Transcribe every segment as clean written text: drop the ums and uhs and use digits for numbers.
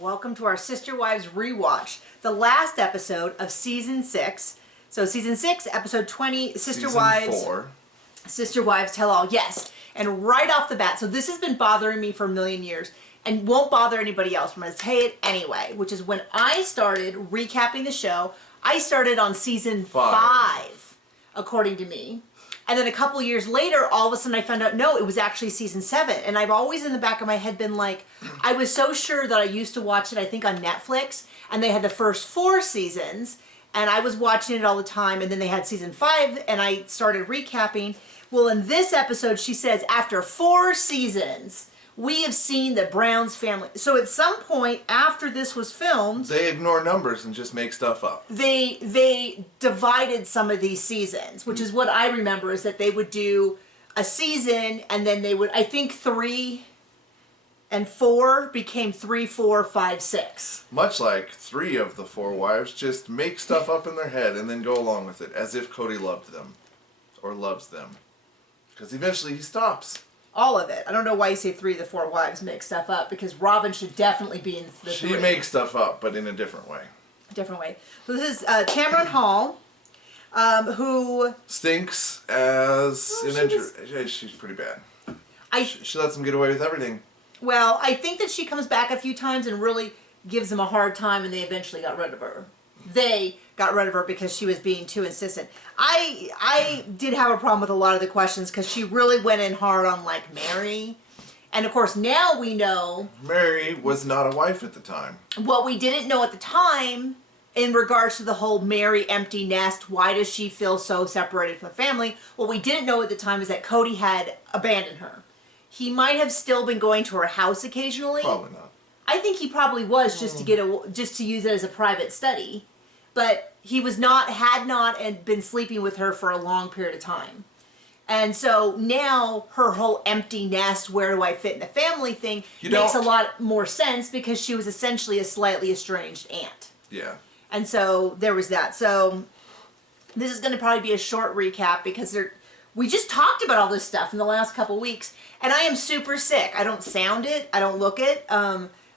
Welcome to our Sister Wives Rewatch, the last episode of Season 6. So Season 6, Episode 20, Season 4. Sister Wives Tell All. Yes, and right off the bat, so this has been bothering me for a million years and won't bother anybody else. I'm going to say it anyway, which is when I started recapping the show, I started on Season 5, according to me. And then a couple years later, all of a sudden I found out, no, it was actually Season 7. And I've always in the back of my head been like, I was so sure that I used to watch it, I think on Netflix, and they had the first 4 seasons, and I was watching it all the time, and then they had Season 5, and I started recapping. Well, in this episode, she says, after 4 seasons, we have seen the Browns family. So at some point after this was filmed, they ignore numbers and just make stuff up. They divided some of these seasons, which is what I remember, is that they would do a season and then they would, I think 3 and 4 became 3, 4, 5, 6. Much like 3 of the 4 wives just make stuff up in their head and then go along with it as if Cody loved them or loves them. Because eventually he stops. All of it. I don't know why you say 3 of the 4 wives make stuff up, because Robin should definitely be in the 3. She makes stuff up, but in a different way. A different way. So this is Tamron Hall, who stinks as an intro. She's pretty bad. She lets him get away with everything. Well, I think that she comes back a few times and really gives him a hard time, and they eventually got rid of her. They got rid of her because she was being too insistent. I did have a problem with a lot of the questions because she really went in hard on, like, Meri. And, of course, now we know... Meri was not a wife at the time. What we didn't know at the time, in regards to the whole Meri empty nest, why does she feel so separated from the family? What we didn't know at the time is that Cody had abandoned her. He might have still been going to her house occasionally. Probably not. I think he probably was just to use it as a private study. But he was not, had not, and been sleeping with her for a long period of time. And so now her whole empty nest, where do I fit in the family thing, makes a lot more sense because she was essentially a slightly estranged aunt. Yeah. And so there was that. So this is going to probably be a short recap because we just talked about all this stuff in the last couple weeks. And I am super sick. I don't sound it. I don't look it.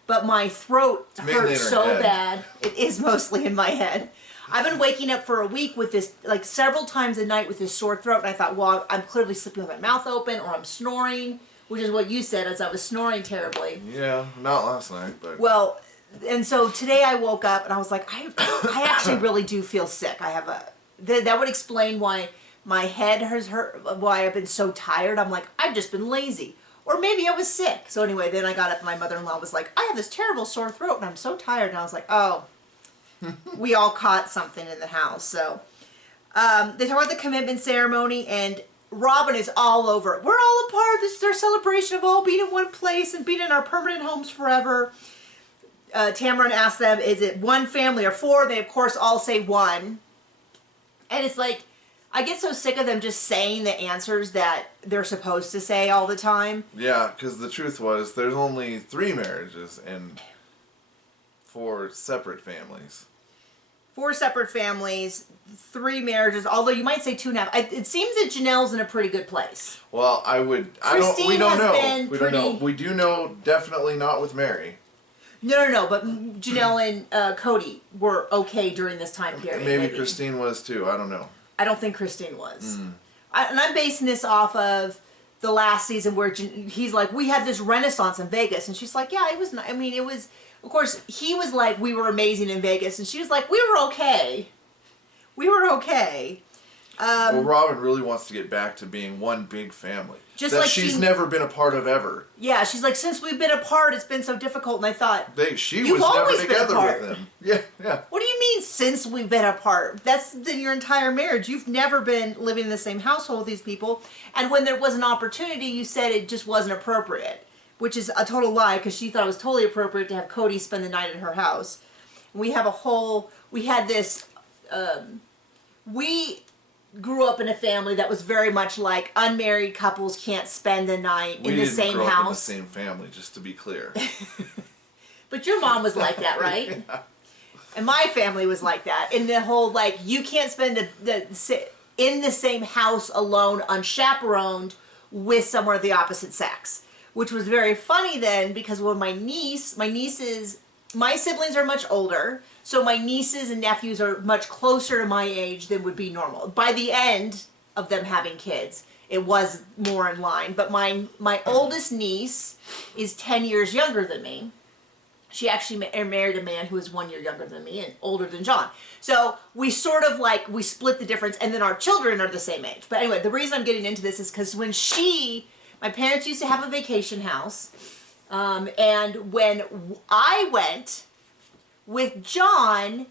But my throat hurts so bad. It is mostly in my head. I've been waking up for a week with this, like several times a night with this sore throat. And I thought, well, I'm clearly sleeping with my mouth open or I'm snoring, which is what you said, as I was snoring terribly. Yeah, not last night, but... Well, and so today I woke up and I was like, I actually really do feel sick. I have that would explain why my head has hurt, why I've been so tired. I'm like, I've just been lazy. Or maybe I was sick. So anyway, then I got up and my mother-in-law was like, I have this terrible sore throat and I'm so tired. And I was like, oh, we all caught something in the house. So they talk about the commitment ceremony and Robin is all over it. We're all apart. This is our celebration of all being in one place and being in our permanent homes forever. Tamron asks them, is it 1 family or 4? They, of course, all say 1. And it's like, I get so sick of them just saying the answers that they're supposed to say all the time. Yeah, because the truth was there's only 3 marriages and 4 separate families. 4 separate families, 3 marriages, although you might say 2.5. It seems that Janelle's in a pretty good place. Well, we don't know. We do know definitely not with Meri. No, but Janelle and Cody were okay during this time period. Maybe Christine was too, I don't know. I don't think Christine was. And I'm basing this off of the last season where he's like, we had this renaissance in Vegas. And she's like, yeah, it was, I mean, it was, of course, he was like, we were amazing in Vegas. And she was like, we were okay. We were okay. Well, Robin really wants to get back to being one big family. Just that like she's never been a part of ever. Yeah, she's like, since we've been apart, it's been so difficult. And I thought, she was never together with them. Yeah. What do you mean, since we've been apart? That's your entire marriage. You've never been living in the same household with these people. And when there was an opportunity, you said it just wasn't appropriate, which is a total lie because she thought it was totally appropriate to have Cody spend the night at her house. We had this, we grew up in a family that was very much like unmarried couples can't spend the night in the same house. We didn't grow up in the same family, just to be clear. But your mom was like that, right? Yeah. And my family was like that. In the whole, like, you can't spend in the same house alone, unchaperoned, with someone of the opposite sex. Which was very funny then, because when my niece is my siblings are much older, so my nieces and nephews are much closer to my age than would be normal. By the end of them having kids, it was more in line. But my oldest niece is 10 years younger than me. She actually married a man who is 1 year younger than me and older than John. So we sort of like, we split the difference, and then our children are the same age. But anyway, the reason I'm getting into this is because when my parents used to have a vacation house, and when I went with John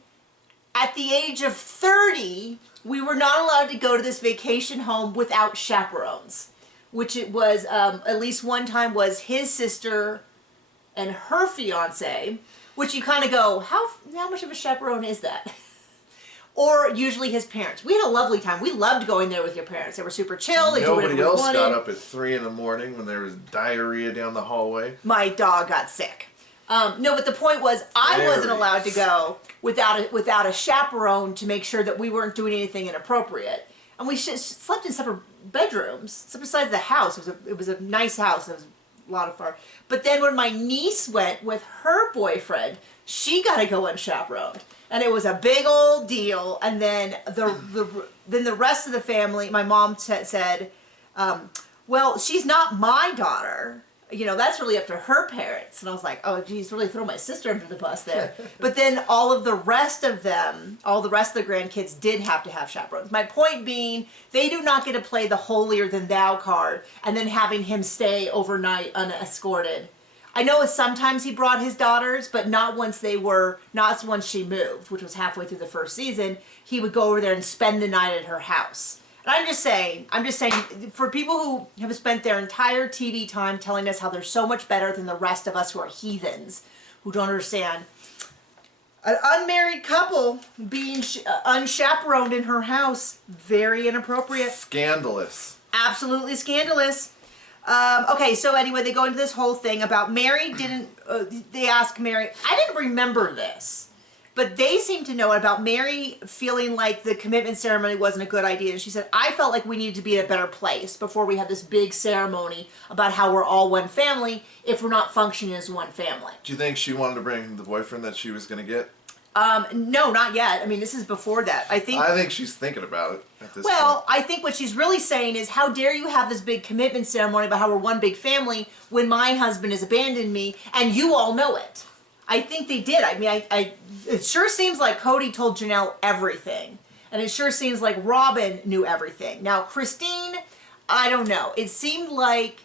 at the age of 30, we were not allowed to go to this vacation home without chaperones, which it was, at least one time was his sister and her fiance, which you kind of go, how much of a chaperone is that? Or usually his parents. We had a lovely time. We loved going there with your parents. They were super chill. They did whatever we wanted. Nobody else got up at 3 in the morning when there was diarrhea down the hallway. My dog got sick. No, but the point was, I wasn't allowed to go without a chaperone to make sure that we weren't doing anything inappropriate. And we slept in separate bedrooms, separate sides of the house. It was a nice house. It was a lot of fun. But then when my niece went with her boyfriend, she got to go unchaperoned. And it was a big old deal. And then the rest of the family, my mom said, well, she's not my daughter. You know, that's really up to her parents. And I was like, oh, geez, really throw my sister under the bus there. But then all the rest of the grandkids did have to have chaperones. My point being, they do not get to play the holier than thou card and then having him stay overnight unescorted. I know sometimes he brought his daughters, but not once she moved, which was halfway through the first season. He would go over there and spend the night at her house. And I'm just saying, for people who have spent their entire TV time telling us how they're so much better than the rest of us who are heathens, who don't understand, an unmarried couple being unchaperoned in her house, very inappropriate. Scandalous. Absolutely scandalous. Okay, so anyway, they go into this whole thing about Meri they ask Meri, I didn't remember this. But they seem to know about Meri feeling like the commitment ceremony wasn't a good idea. And she said, I felt like we needed to be in a better place before we had this big ceremony about how we're all one family if we're not functioning as one family. Do you think she wanted to bring the boyfriend that she was going to get? No, not yet. I mean, this is before that. I think she's thinking about it at this point. Well, I think what she's really saying is, how dare you have this big commitment ceremony about how we're one big family when my husband has abandoned me and you all know it. I think they did. I mean, it sure seems like Cody told Janelle everything. And it sure seems like Robin knew everything. Now, Christine, I don't know. It seemed like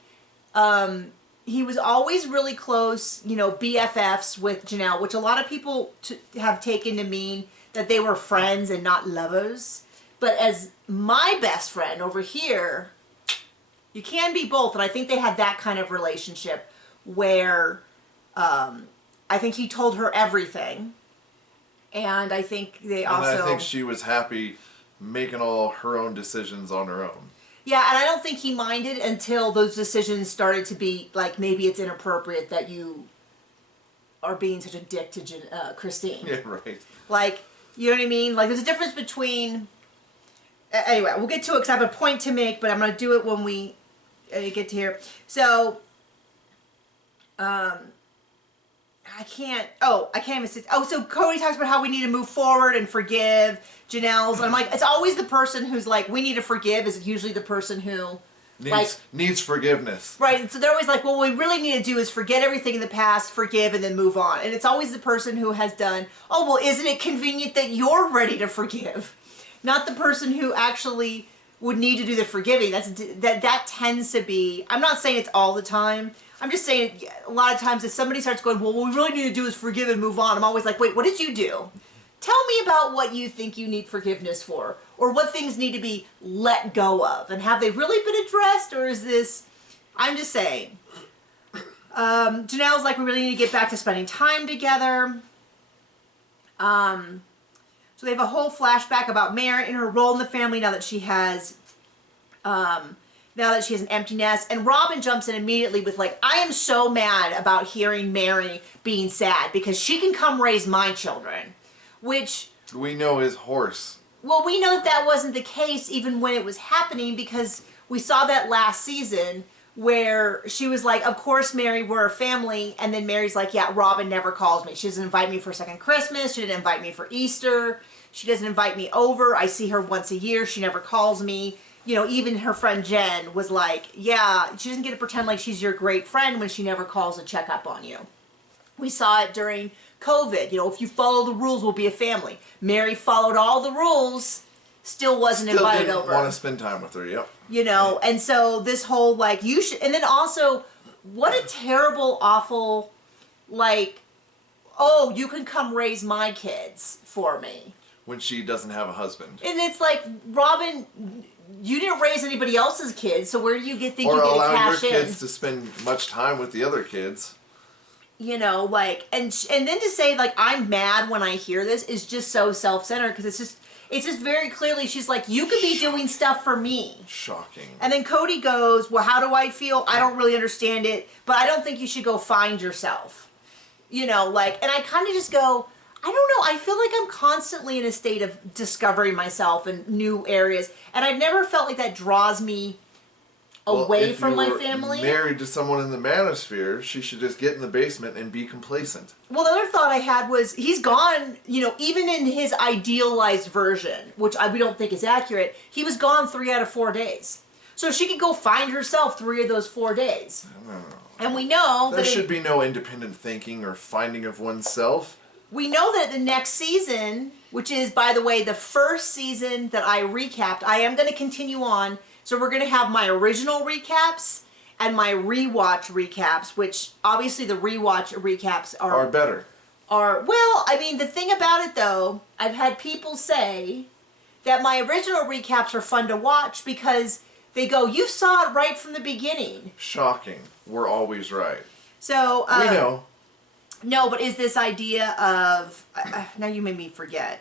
he was always really close, BFFs with Janelle, which a lot of people have taken to mean that they were friends and not lovers. But as my best friend over here, you can be both. And I think they had that kind of relationship where I think he told her everything. And I think they also... And I think she was happy making all her own decisions on her own. Yeah, and I don't think he minded until those decisions started to be, like, maybe it's inappropriate that you are being such a dick to Christine. Yeah, right. Like, you know what I mean? Like, there's a difference between... Anyway, we'll get to it because I have a point to make, but I'm going to do it when we get to here. So, I can't even sit. Oh, so Cody talks about how we need to move forward and forgive Janelle's. And I'm like, it's always the person who's like, we need to forgive is usually the person who needs forgiveness. Right. So they're always like, well, what we really need to do is forget everything in the past, forgive, and then move on. And it's always the person who has done, oh, well, isn't it convenient that you're ready to forgive? Not the person who actually would need to do the forgiving. That tends to be, I'm not saying it's all the time. I'm just saying a lot of times if somebody starts going, well, what we really need to do is forgive and move on, I'm always like, wait, what did you do? Tell me about what you think you need forgiveness for, or what things need to be let go of, and have they really been addressed, or is this, I'm just saying. Janelle's like, we really need to get back to spending time together. So they have a whole flashback about Meri and her role in the family now that she has an empty nest. And Robin jumps in immediately with like, I am so mad about hearing Meri being sad because she can come raise my children. Which... we know is horse. Well, we know that wasn't the case even when it was happening because we saw that last season where she was like, of course, Meri, we're a family. And then Mary's like, yeah, Robin never calls me. She doesn't invite me for second Christmas. She didn't invite me for Easter. She doesn't invite me over. I see her once a year. She never calls me. You know, even her friend Jen was like, yeah, she doesn't get to pretend like she's your great friend when she never calls to check up on you. We saw it during COVID. You know, if you follow the rules, we'll be a family. Meri followed all the rules, still wasn't invited over. Still didn't want to spend time with her, yep. You know, and so this whole, like, you should, and then also, what a terrible, awful, like, oh, you can come raise my kids for me. When she doesn't have a husband. And it's like, Robin, you didn't raise anybody else's kids, so where do you think you get to cash in? Or allow your kids to spend much time with the other kids. You know, like, and then to say, like, I'm mad when I hear this is just so self-centered, because it's just very clearly, she's like, you could be doing stuff for me. Shocking. And then Cody goes, well, how do I feel? I don't really understand it, but I don't think you should go find yourself. You know, like, and I kind of just go, I don't know, I feel like I'm constantly in a state of discovering myself in new areas, and I've never felt like that draws me away from my family. Married to someone in the manosphere, she should just get in the basement and be complacent. Well, the other thought I had was, he's gone, you know, even in his idealized version, which we don't think is accurate, he was gone 3 out of 4 days. So she could go find herself 3 of those 4 days. And we know there should be no independent thinking or finding of oneself. We know that the next season, which is, by the way, the first season that I recapped, I am going to continue on. So we're going to have my original recaps and my rewatch recaps, which obviously the rewatch recaps are better. Well, I mean, the thing about it, though, I've had people say that my original recaps are fun to watch because they go, you saw it right from the beginning. Shocking. We're always right. So, we know. No, but is this idea of, now you made me forget.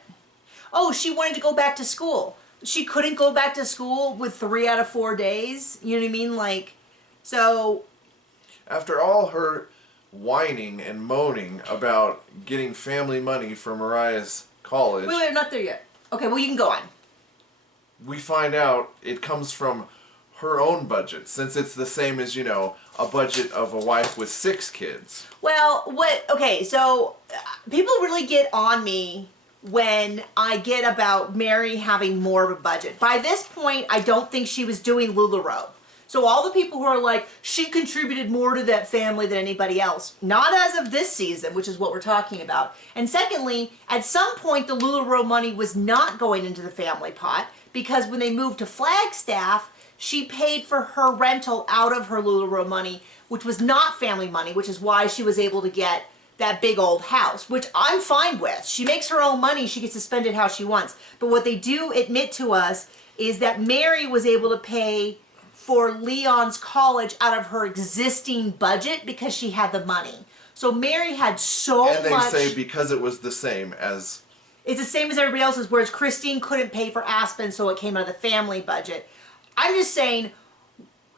Oh, she wanted to go back to school. She couldn't go back to school with 3 out of 4 days. You know what I mean? Like, so. After all her whining and moaning about getting family money for Mariah's college. Wait, I'm not there yet. Okay, well, you can go on. We find out it comes from her own budget, since it's the same as, you know, a budget of a wife with 6 kids. Well, okay, so people really get on me when I get about Meri having more of a budget. By this point, I don't think she was doing LuLaRoe. So all the people who are like, she contributed more to that family than anybody else. Not as of this season, which is what we're talking about. And secondly, at some point, the LuLaRoe money was not going into the family pot, because when they moved to Flagstaff, she paid for her rental out of her LuLaRoe money, which was not family money, which is why she was able to get that big old house, which I'm fine with. She makes her own money. She gets to spend it how she wants. But what they do admit to us is that Meri was able to pay for Leon's college out of her existing budget because she had the money. So Meri had so much. And they say because it was the same as. It's the same as everybody else's, whereas Christine couldn't pay for Aspen, so it came out of the family budget. I'm just saying,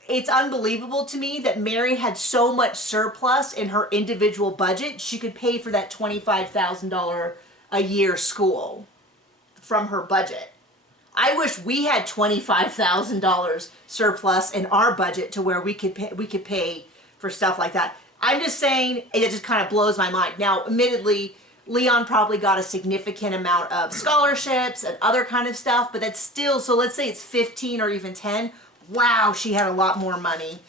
it's unbelievable to me that Meri had so much surplus in her individual budget, she could pay for that $25,000 a year school from her budget. I wish we had $25,000 surplus in our budget to where we could pay for stuff like that. I'm just saying, it just kind of blows my mind. Now, admittedly, Leon probably got a significant amount of scholarships and other kind of stuff, but that's still, so let's say it's 15 or even 10. Wow, she had a lot more money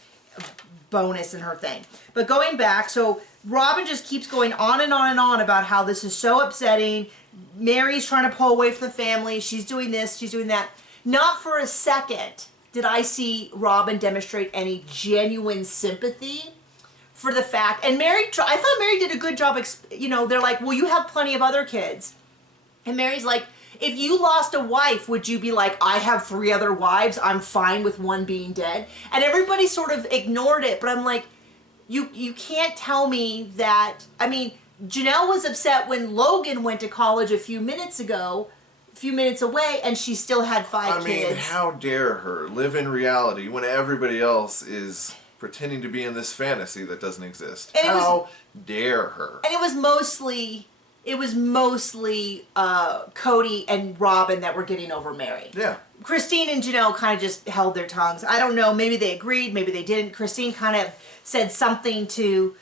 bonus in her thing. But going back, so Robin just keeps going on and on and on about how this is so upsetting. Mary's trying to pull away from the family. She's doing this, she's doing that. Not for a second did I see Robin demonstrate any genuine sympathy for the fact, and Meri, I thought Meri did a good job, you know, they're like, well, you have plenty of other kids. And Mary's like, if you lost a wife, would you be like, I have 3 other wives, I'm fine with one being dead? And everybody sort of ignored it, but I'm like, you can't tell me that, I mean, Janelle was upset when Logan went to college a few minutes away, and she still had 5 kids. I mean, how dare her live in reality when everybody else is pretending to be in this fantasy that doesn't exist. And how dare her? And it was it was mostly Cody and Robin that were getting over Meri. Yeah. Christine and Janelle kind of just held their tongues. I don't know, maybe they agreed, maybe they didn't. Christine kind of said something to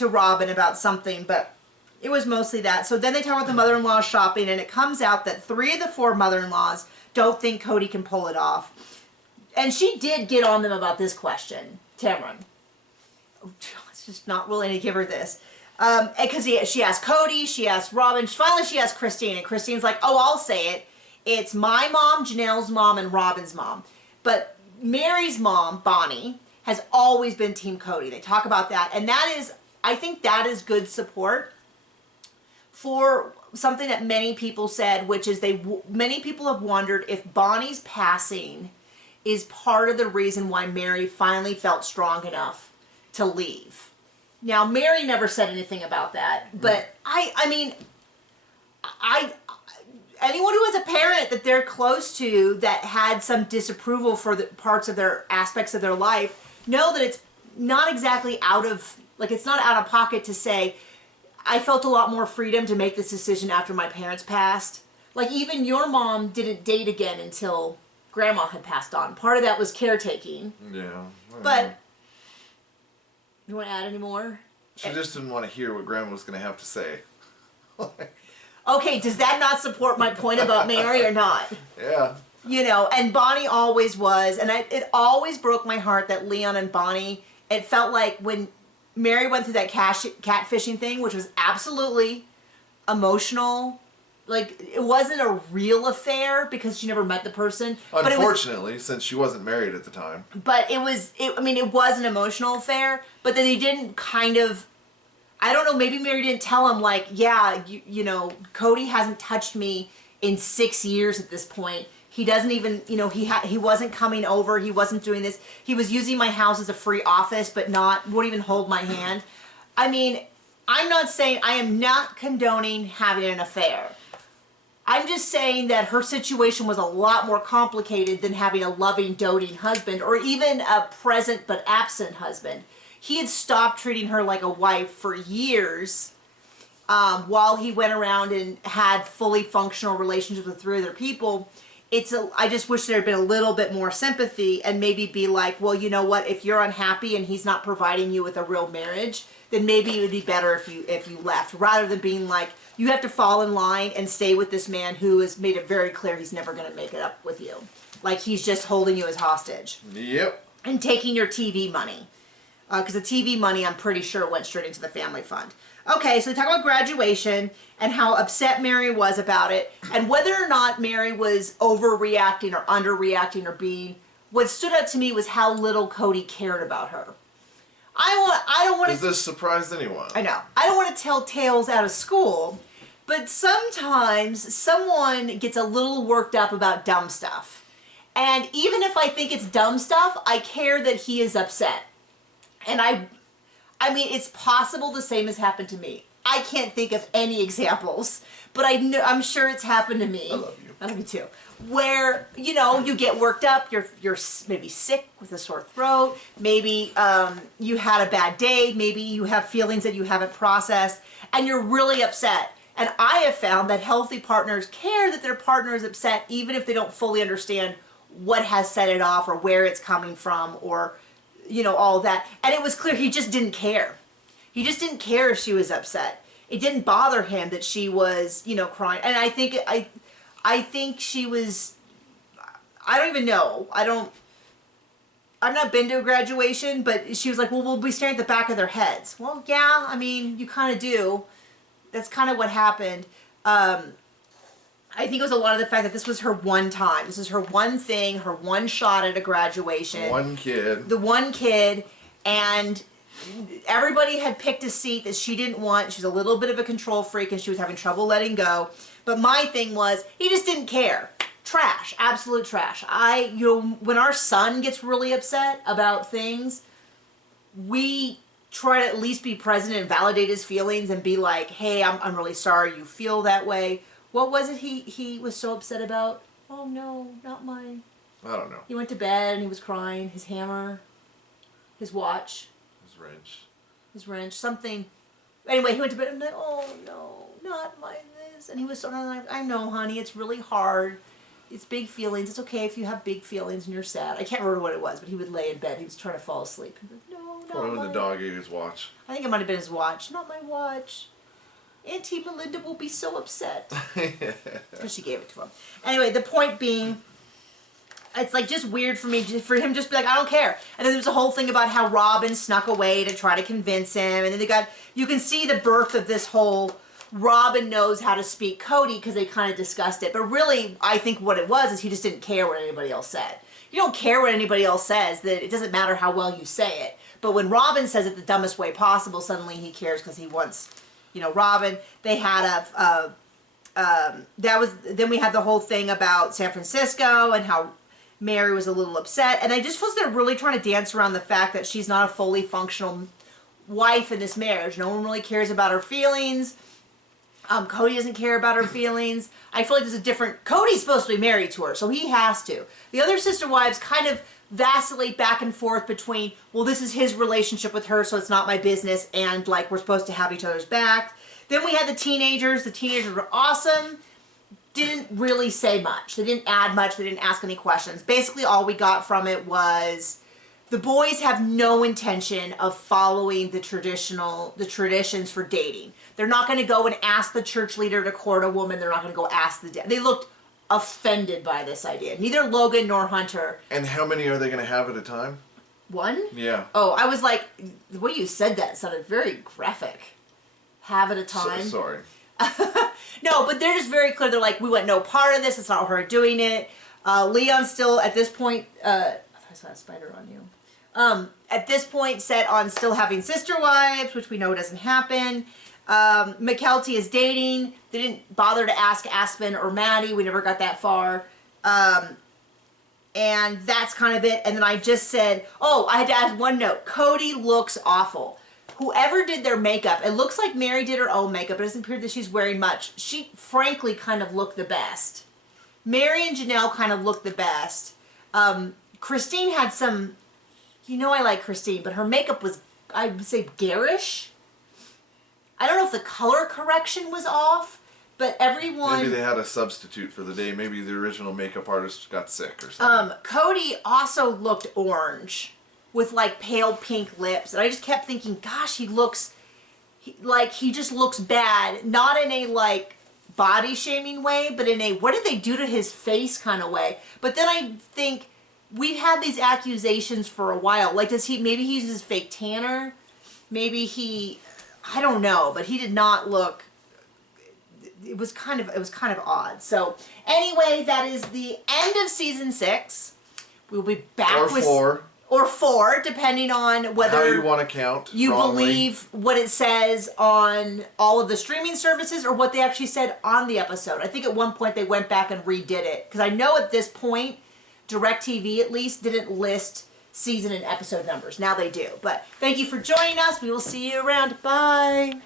Robin about something, but it was mostly that. So then they talk about the mother-in-law shopping, and it comes out that 3 of the 4 mother-in-laws don't think Cody can pull it off. And she did get on them about this question, Tamron. It's just not willing to give her this. Because she asked Cody, she asked Robin, finally she asked Christine, and Christine's like, oh, I'll say it. It's my mom, Janelle's mom, and Robin's mom. But Meri's mom, Bonnie, has always been Team Cody. They talk about that. And that is, I think that is good support for something that many people said, which is many people have wondered if Bonnie's passing is part of the reason why Meri finally felt strong enough to leave. Now, Meri never said anything about that, but I mean, anyone who has a parent that they're close to that had some disapproval for the parts of their aspects of their life know that it's not exactly it's not out of pocket to say, I felt a lot more freedom to make this decision after my parents passed. Like, even your mom didn't date again until Grandma had passed on. Part of that was caretaking. Yeah. But, you want to add any more? She just didn't want to hear what Grandma was going to have to say. Okay, does that not support my point about Meri or not? Yeah. You know, and Bonnie always was, and it always broke my heart that Leon and Bonnie, it felt like when Meri went through that catfishing thing, which was absolutely emotional. Like, it wasn't a real affair because she never met the person. Unfortunately, since she wasn't married at the time. But it was an emotional affair, but then they didn't kind of, I don't know, maybe Meri didn't tell him, like, yeah, you know, Cody hasn't touched me in 6 years at this point. He doesn't even, you know, he wasn't coming over. He wasn't doing this. He was using my house as a free office, but won't even hold my hand. I mean, I am not condoning having an affair. I'm just saying that her situation was a lot more complicated than having a loving, doting husband or even a present but absent husband. He had stopped treating her like a wife for years while he went around and had fully functional relationships with 3 other people. I just wish there had been a little bit more sympathy and maybe be like, well, you know what, if you're unhappy and he's not providing you with a real marriage, then maybe it would be better if you left, rather than being like, you have to fall in line and stay with this man who has made it very clear he's never going to make it up with you. Like, he's just holding you as hostage. Yep. And taking your TV money. Because the TV money, I'm pretty sure, went straight into the family fund. Okay, so we talk about graduation and how upset Meri was about it, and whether or not Meri was overreacting or underreacting or being. What stood out to me was how little Cody cared about her. I don't want to. Does this surprise anyone? I know. I don't want to tell tales out of school, but sometimes someone gets a little worked up about dumb stuff, and even if I think it's dumb stuff, I care that he is upset. And I mean, it's possible the same has happened to me. I can't think of any examples, but I'm sure it's happened to me. I love you. I love you too. Where, you know, you get worked up, you're maybe sick with a sore throat, maybe you had a bad day, maybe you have feelings that you haven't processed, and you're really upset. And I have found that healthy partners care that their partner is upset, even if they don't fully understand what has set it off or where it's coming from or, you know, all that. And it was clear he just didn't care. He just didn't care if she was upset. It didn't bother him that she was, you know, crying. And I think she was, I don't even know. I've not been to a graduation, but she was like, well, we'll be staring at the back of their heads. Well, yeah, I mean, you kind of do. That's kind of what happened. I think it was a lot of the fact that this was her one time. This is her one thing, her one shot at a graduation. One kid. The one kid, and everybody had picked a seat that she didn't want. She was a little bit of a control freak, and she was having trouble letting go. But my thing was, he just didn't care. Trash, absolute trash. When our son gets really upset about things, we try to at least be present and validate his feelings and be like, hey, I'm really sorry you feel that way. What was it he was so upset about? Oh no, not mine. I don't know. He went to bed and he was crying. His hammer, his watch. His wrench. His wrench, something. Anyway, he went to bed and I'm like, oh no, not like this. And he was sort of like, I know, honey, it's really hard. It's big feelings. It's okay if you have big feelings and you're sad. I can't remember what it was, but he would lay in bed. He was trying to fall asleep. He'd be like, no, Probably not when the dog ate his watch. I think it might have been his watch. Not my watch. Auntie Melinda will be so upset. Because she gave it to him. Anyway, the point being, it's like just weird for me, for him just be like, I don't care. And then there's a whole thing about how Robin snuck away to try to convince him. And then you can see the birth of this whole Robin knows how to speak Cody because they kind of discussed it. But really, I think what it was is he just didn't care what anybody else said. You don't care what anybody else says, that it doesn't matter how well you say it. But when Robin says it the dumbest way possible, suddenly he cares because he wants, you know, Robin. They had then we had the whole thing about San Francisco and how Meri was a little upset. And I just was there really trying to dance around the fact that she's not a fully functional wife in this marriage. No one really cares about her feelings. Cody doesn't care about her feelings. I feel like there's a different... Cody's supposed to be married to her, so he has to. The other sister wives kind of vacillate back and forth between, well, this is his relationship with her, so it's not my business, and, like, we're supposed to have each other's back. Then we had the teenagers. The teenagers were awesome. Didn't really say much. They didn't add much. They didn't ask any questions. Basically, all we got from it was... The boys have no intention of following the traditions for dating. They're not going to go and ask the church leader to court a woman. They're not going to go ask the dad. They looked offended by this idea. Neither Logan nor Hunter. And how many are they going to have at a time? One? Yeah. Oh, I was like, the way you said that sounded very graphic. Have at a time. So, sorry. No, but they're just very clear. They're like, we want no part of this. It's not her doing it. Leon's still, at this point, I saw a spider on you. At this point, set on still having sister wives, which we know doesn't happen. McKelty is dating. They didn't bother to ask Aspen or Maddie. We never got that far. And that's kind of it. And then I just said, oh, I had to add one note. Cody looks awful. Whoever did their makeup, it looks like Meri did her own makeup. It doesn't appear that she's wearing much. She, frankly, kind of looked the best. Meri and Janelle kind of looked the best. Christine had some... You know I like Christine, but her makeup was, I would say, garish. I don't know if the color correction was off, but everyone... Maybe they had a substitute for the day. Maybe the original makeup artist got sick or something. Cody also looked orange with, like, pale pink lips. And I just kept thinking, gosh, he looks... he just looks bad. Not in a, like, body-shaming way, but in a, what did they do to his face kind of way. But then I think... We've had these accusations for a while. Like, maybe he uses fake tanner? Maybe he, I don't know, but he did not look, it was kind of odd. So, anyway, that is the end of season 6. We'll be back with... Or 4, depending on whether... How you want to count. You believe what it says on all of the streaming services or what they actually said on the episode. I think at one point they went back and redid it. Because I know at this point... DirecTV, at least, didn't list season and episode numbers. Now they do. But thank you for joining us. We will see you around. Bye.